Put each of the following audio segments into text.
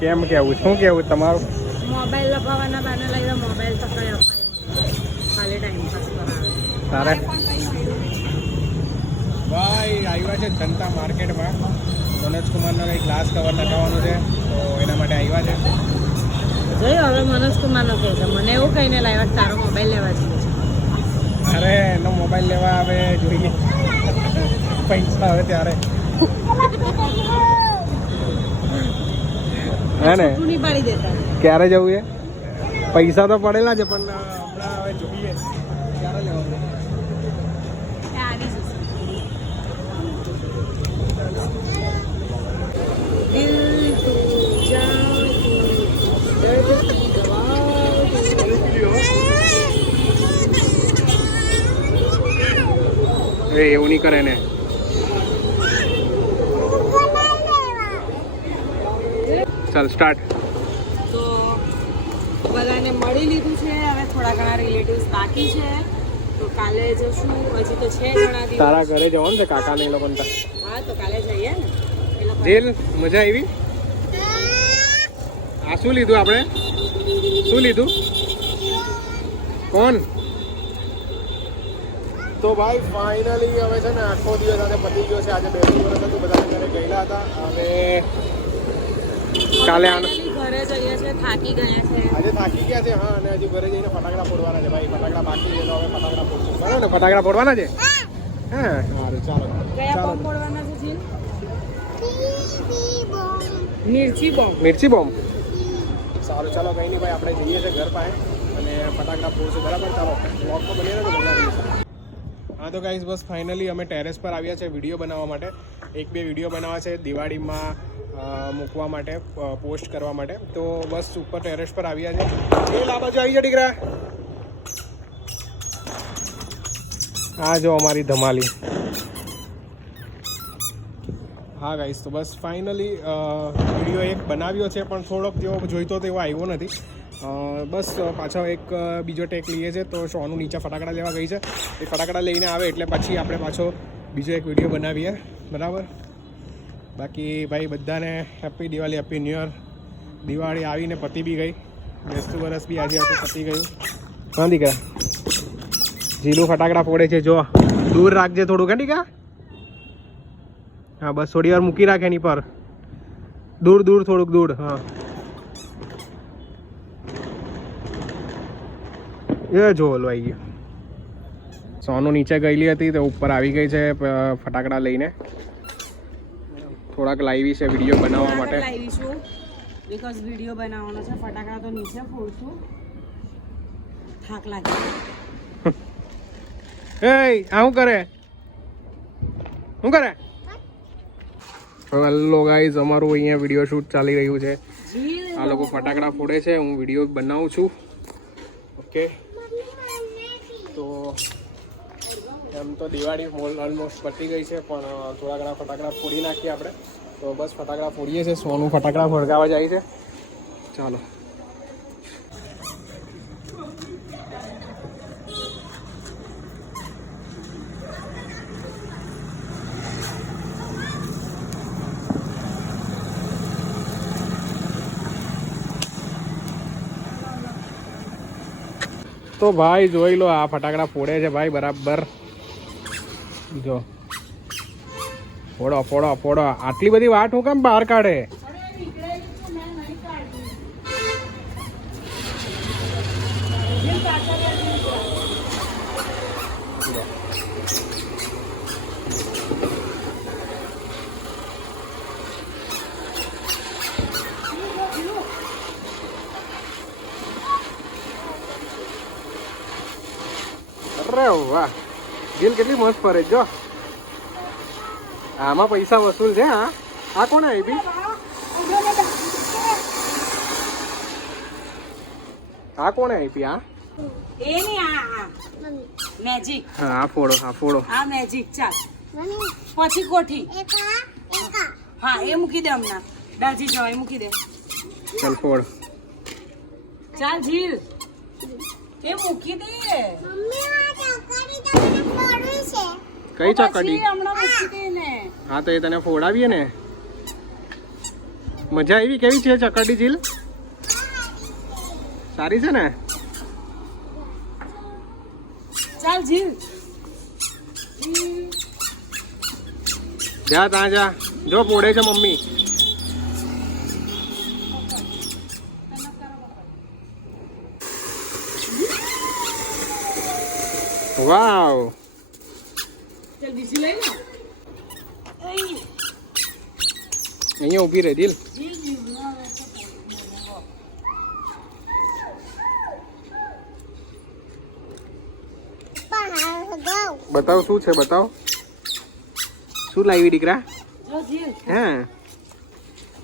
કેમ કેવું શું કેવું તમારું? મોબાઈલ લગાવવાના બાને લઈને મોબાઈલ તો કઈ અપાય ખાલી ટાઈમ પાસ કરાવે. તારે ભાઈ આવ્યા છે જનતા માર્કેટમાં. મનોજ કુમારનો કંઈ ગ્લાસ કવર નખાવવાનું છે તો એના માટે આવ્યા છે. જોયું હવે મનોજ કુમારનો કહે છે મને એવું કહીને લાવ્યા તારો મોબાઈલ લેવા જઈએ છે. અરે એનો મોબાઈલ લેવા હવે જોઈએ પૈસા હવે ત્યારે હે ને પાડી દેતા ક્યારે જવું છે? પૈસા તો પડેલા છે પણ હમણાં હવે જોઈએ ક્યારે જવાનું. એવું નહીં કરે ને. ચાલ સ્ટાર્ટ. તો બધાને મળી લીધું છે. હવે થોડા ઘણા રિલેટિવ્સ બાકી છે તો કાલે જશું. હજી તો છે ઘણા દિવસ. તારા ઘરે જવાનું છે કાકા ને એ લોકો. હા તો કાલે જઈએ ને. જેલ મજા આવી. આ શું લીધું આપણે? શું લીધું? કોણ? તો ભાઈ ફાઇનલી હવે છે ને આખો દિવસ આજે પતી ગયો છે. આજે 2 દિવસ હતું બધા ઘરે ગયેલા હતા. હવે કાલે ઘરે જઈએ છે. થાકી ગયા છે આજે. થાકી ગયા છે હા. અને હજી ઘરે જઈને ફટાકડા ફોડવાના છે ભાઈ. ફટાકડા બાકી છે તો હવે ફટાકડા ફોડશું. બરાબર ને? ફટાકડા ફોડવાના છે હા. સારું ચાલો. કયા બોમ્બ ફોડવાના છે જીલ? મિર્ચી બોમ્બ. મિર્ચી બોમ્બ. સારું ચાલો કંઈ નહીં ભાઈ. આપણે જઈએ છીએ ઘર પાસે અને ફટાકડા ફોડશું. બરાબર ચાલો. વ્લોગમાં બની રહ્યો તો મજા આવી જશે. હા તો ગાઈઝ બસ ફાઇનલી અમે ટેરેસ પર આવ્યા છે વિડીયો બનાવવા માટે. 1-2 વિડીયો બનાવવા છે દિવાળીમાં મૂકવા માટે, પોસ્ટ કરવા માટે. તો બસ ઉપર ટેરેસ પર આવ્યા છે. એ આ બાજુ આવી જાય દીકરા. આ જો અમારી ધમાલી. હા ગાઈઝ તો બસ ફાઇનલી વિડીયો એક બનાવ્યો છે પણ થોડોક જેવો જોઈતો તેવો આવ્યો નથી. બસ પાછો એક બીજો ટેક લઈએ છે. તો સોનું નીચે ફટાકડા લેવા ગઈ છે. એ ફટાકડા લઈને આવે એટલે પછી આપણે પાછો બીજો એક વિડીયો બનાવીએ. બરાબર. બાકી ભાઈ બધાને happy Diwali, happy new year. Diwali આવીને પતી બી ગઈ. બેસતું વરસ બી આજે હતું પતી ગયું. હા દીકરા જીલું ફટાકડા ફોડે છે. જો દૂર રાખજે થોડું. કે દીકરા હા બસ થોડી વાર મૂકી રાખે એની પર. દૂર દૂર થોડુંક દૂર. હા એ જો હલવાઈ ગયું. સોનું નીચે ગયેલી હતી તો ઉપર આવી ગઈ છે ફટાકડા લઈને. થોડાક લાવી છે વિડીયો બનાવવા માટે. લાવીશું બીકોઝ વિડીયો બનાવવાનો છે. ફટાકડા તો નીચે ફોડશું. થાક લાગે. એ આ શું કરે? શું કરે? હેલો ગાઈઝ અમારું અહીંયા વિડીયો શૂટ ચાલી રહ્યું છે. આ લોકો ફટાકડા ફોડે છે. હું વિડીયો બનાવું છું. ઓકે તો એમ તો દિવાળી ઓલમોસ્ટ પતી ગઈ છે પણ થોડા ઘણા ફટાકડા ફોડી નાખીએ આપણે. તો બસ ફટાકડા ફોડીએ છીએ. સોનું ફટાકડા ફળગાવા જાય છે. ચાલો. તો ભાઈ જોઈ લો આ ફટાકડા ફોડે છે ભાઈ બરાબર. જો ફોડો ફોડો ફોડો. આટલી બધી વાટ હું કેમ બહાર કાઢે? અરે વાહ દિલ કેટલી મસ્ત ફરે. જો આમાં પૈસા વસૂલ છે. હા આ કોને આવી? આ કોને આપી? આ એ ની આ મેજિક. હા આ ફોડો. હા ફોડો. આ મેજિક. ચાલ પછી કોઠી. હા એ મૂકી દે હમણાં. દાજી જવાય મૂકી દે. ચાલ ફોડ. ચાલ જીલ એ મૂકી દે. કઈ ચકડી? હમણાં મૂકી દે ને. હા તો એ તને ફોડાવીએ ને. મજા આવી? કેવી છે ચકડી જીલ? સારી છે ને? ચાલ જીલ. જા ત્યાં જા. જો ફોડે છે મમ્મી. વાવ. ચાલ બીજી લઈ લો. અહીંયા ઊભી રહે દિલ. બતાવ શું છે, બતાવ શું લાવી દીકરા? જો જીલ. હે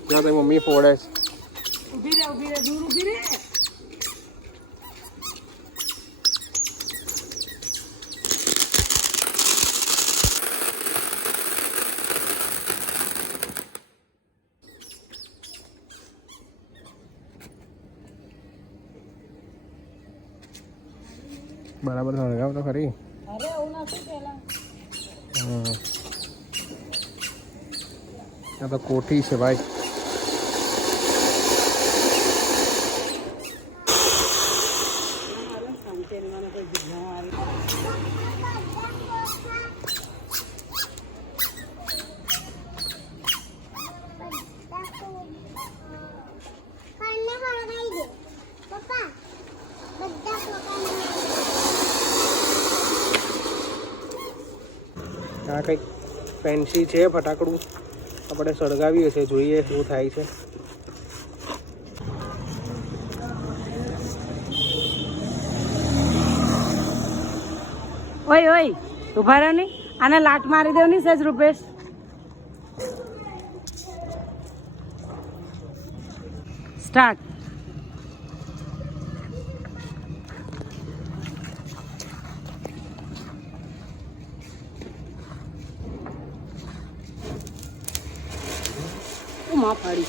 જો તો મમ્મી ફોડે છે. ઊભી રહે દૂર ઊભી રહે. બરાબર સળગાવ તો ખરી. અરે એવું નથી પેલા. આ તો કોઠી છે ભાઈ. આ કંઈક ફેન્સી છે ફટાકડું. આપણે સળગાવીએ છીએ, જોઈએ શું થાય છે. ઓય ઉભા રહો ને. આને લાટ મારી દેવ ની સજ રૂપેશ. સ્ટાર્ટ. માં ફાડી.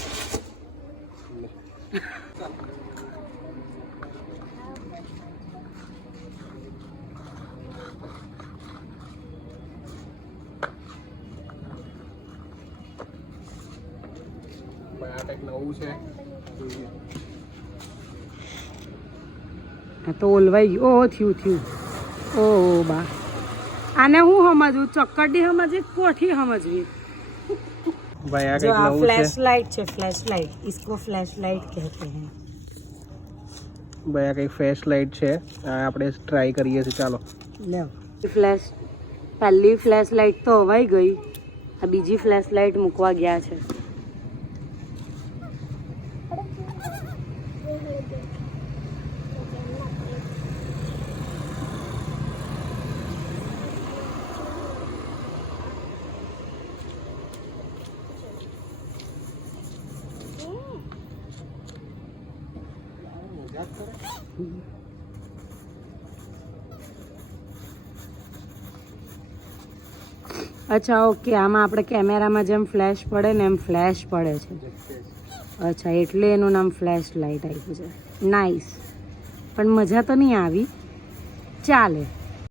આ કંઈક નવું છે, જોઈએ. આ તો ઓલવાઈ ગયું. ઓહો થયું. ઓહો બા. આને હું સમજવું? ચક્કડી સમજવી, કોઠી સમજવી? ભાઈ આ जो કંઈક નવું फ्लैश છે. लाइट है, फ्लैश लाइट, इसको फ्लैश लाइट कहते हैं. ભાઈ આ કંઈક ફ્લેશ લાઇટ છે. આ આપણે ટ્રાય કરીએ છીએ. ચાલો. लो फ्लैश. પહેલી ફ્લેશ લાઇટ તો હવાઈ ગઈ. આ બીજી ફ્લેશ લાઇટ મૂકવા ગયા છે. અચ્છા ઓકે. આમાં આપણે કેમેરામાં જેમ ફ્લેશ પડે ને એમ ફ્લેશ પડે છે. અચ્છા એટલે એનું નામ ફ્લેશ લાઇટ આપ્યું છે. નાઇસ. પણ મજા તો નહીં આવી. ચાલે.